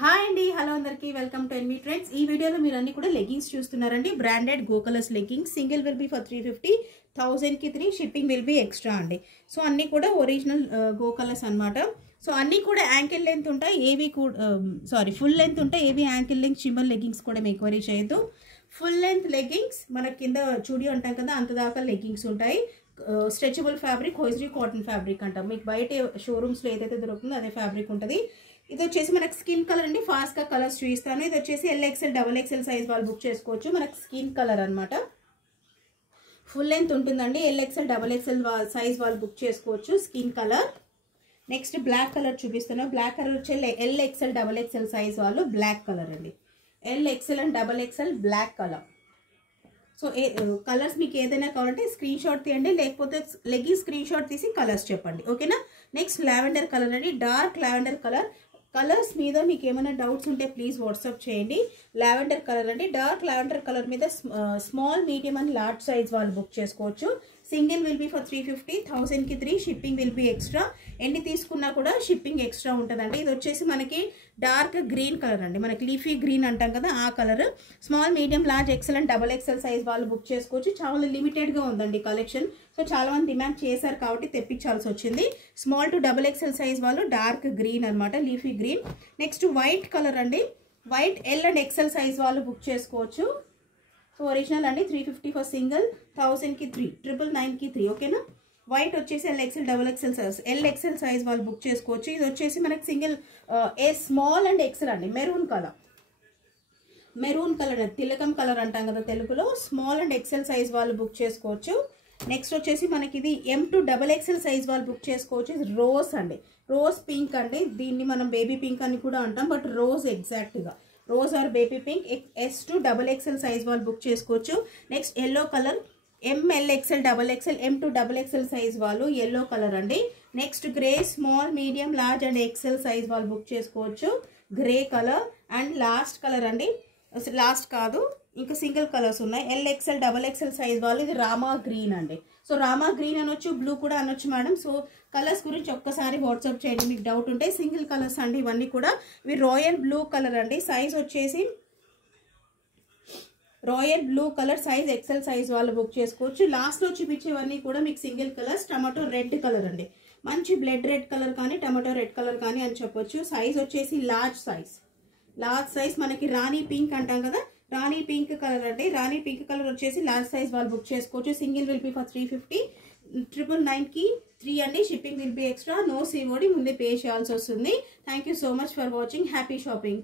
Hi అండి, hello అందరికీ welcome to N V trends. ఈ వీడియోలో మీరు అన్ని కూడా లెగ్గింగ్స్ చూస్తున్నారండి. Branded go colours leggings. Single will be for 350, 1000కి 3, shipping will be extra అండి. సో అన్నీ కూడా ఒరిజినల్ గో కలర్స్ అనమాట. సో అన్నీ కూడా యాంకిల్ లెంత్ ఉంటాయి, ఏవి ఫుల్ లెంత్ ఉంటాయి. ఏవి యాంకిల్ లెంత్ షిమ్మర్ లెగ్గింగ్స్ కూడా మీకు క్వరీ చేయొద్దు. ఫుల్ లెంత్ లెగ్గింగ్స్ మన కింద చూడి అంటాం కదా, అంత దాకా లెగ్గింగ్స్ ఉంటాయి. స్ట్రెచబుల్ ఫ్యాబ్రిక్, హోయిజరీ కాటన్ ఫ్యాబ్రిక్ అంటాం. మీకు బయట షోరూమ్స్లో ఏదైతే దొరుకుతుందో అదే ఫ్యాబ్రిక్ ఉంటుంది. ఇది వచ్చేసి మనకి స్కిన్ కలర్ అండి. ఫాస్ట్గా కలర్స్ చూపిస్తాను. ఇది వచ్చేసి LXL, XXL సైజ్ వాళ్ళు బుక్ చేసుకోవచ్చు. మనకి స్కిన్ కలర్ అనమాట. ఫుల్ లెంత్ ఉంటుందండి. LXL, XXL సైజ్ వాళ్ళు బుక్ చేసుకోవచ్చు. Skin colour. Next black colour చూపిస్తాను. బ్లాక్ కలర్ వచ్చి LXL, XXL సైజ్ వాళ్ళు బ్లాక్ కలర్ అండి. LXL and XXL black colour. So colours మీకు ఏదైనా కావాలంటే స్క్రీన్ షాట్ తీయండి, లేకపోతే లెగ్గింగ్ స్క్రీన్ షాట్ తీసి కలర్స్ చెప్పండి, ఓకేనా. నెక్స్ట్ లావెండర్ కలర్ అండి. Dark lavender colour. కలర్స్ మీద మీకు ఏమైనా డౌట్స్ ఉంటే ప్లీజ్ వాట్సాప్ చేయండి. లావెండర్ కలర్ అండి. డార్క్ లావెండర్ కలర్ మీద small, medium and large size వాళ్ళు బుక్ చేసుకోవచ్చు. Single will be for 350, 1000కి 3, shipping will be extra. ఎన్ని తీసుకున్నా కూడా షిప్పింగ్ ఎక్స్ట్రా ఉంటుందండి. ఇది వచ్చేసి మనకి డార్క్ గ్రీన్ కలర్ అండి. మనకి లీఫీ గ్రీన్ అంటాం కదా, ఆ colour. Small, medium, large, XL and XXL size వాళ్ళు బుక్ చేసుకోవచ్చు. చాలా లిమిటెడ్గా ఉందండి కలెక్షన్. సో చాలా మంది డిమాండ్ చేశారు కాబట్టి తెప్పించాల్సి వచ్చింది. స్మాల్ టు XXL సైజ్ వాళ్ళు డార్క్ గ్రీన్ అనమాట, leafy green. Next white colour అండి. White L and XL size వాళ్ళు బుక్ చేసుకోవచ్చు. సో ఒరిజినల్ అండి. 350 ఫర్ సింగిల్, 1000కి 3, 999కి 3, ఓకేనా. వైట్ వచ్చేసి LXL, XXL size, LXL size వాళ్ళు బుక్ చేసుకోవచ్చు. ఇది వచ్చేసి మనకి సింగిల్ స్మాల్ అండ్ XL అండి. మెరూన్ కలర్, మెరూన్ కలర్, తిలకం కలర్ అంటాం కదా తెలుగులో. స్మాల్ అండ్ XL సైజ్ వాళ్ళు బుక్ చేసుకోవచ్చు. నెక్స్ట్ వచ్చేసి మనకి ఇది M to XXL సైజ్ వాళ్ళు బుక్ చేసుకోవచ్చు. ఇది రోజ్ అండి, రోజ్ పింక్ అండి. దీన్ని మనం బేబీ పింక్ అని కూడా అంటాం, బట్ రోజ్ ఎగ్జాక్ట్గా rose or baby pink. S to XXL size వాళ్ళు బుక్ చేసుకోవచ్చు. Next yellow colour. MLXL, XXL, M to XXL size వాళ్ళు ఎల్లో కలర్ అండి. Next grey, small, medium, large and XL size వాళ్ళు book చేసుకోవచ్చు. Grey colour. And last colour అండి, last కాదు ఇంకా single colours ఉన్నాయి. LXL, XXL సైజ్ వాళ్ళు. ఇది రామా గ్రీన్ అండి. సో రామా గ్రీన్ అనొచ్చు, బ్లూ కూడా అనొచ్చు మేడం. సో కలర్స్ గురించి ఒక్కసారి వాట్సాప్ చేయండి మీకు డౌట్ ఉంటే. సింగిల్ కలర్స్ అండి ఇవన్నీ కూడా. ఇవి రాయల్ బ్లూ కలర్ అండి. సైజ్ వచ్చేసి royal blue colour, size XL size వాళ్ళు బుక్ చేసుకోవచ్చు. లాస్ట్లో చూపించేవన్నీ కూడా మీకు single colours. Tomato red colour అండి. మంచి బ్లడ్ రెడ్ కలర్ కానీ టమాటో రెడ్ కలర్ కానీ అని చెప్పొచ్చు. సైజ్ వచ్చేసి లార్జ్ సైజ్. లార్జ్ సైజ్ మనకి రాణి పింక్ అంటాం కదా, రాణి పింక్ కలర్ అండి. రాణి పింక్ కలర్ వచ్చేసి లార్జ్ సైజ్ వాళ్ళు బుక్ చేసుకోవచ్చు. సింగిల్ విల్ బి ఫర్ 350, 999కి 3 అండి. Shipping will be extra. No COD, ముందే పే చేయాల్సి వస్తుంది. Thank you so much for watching. Happy shopping.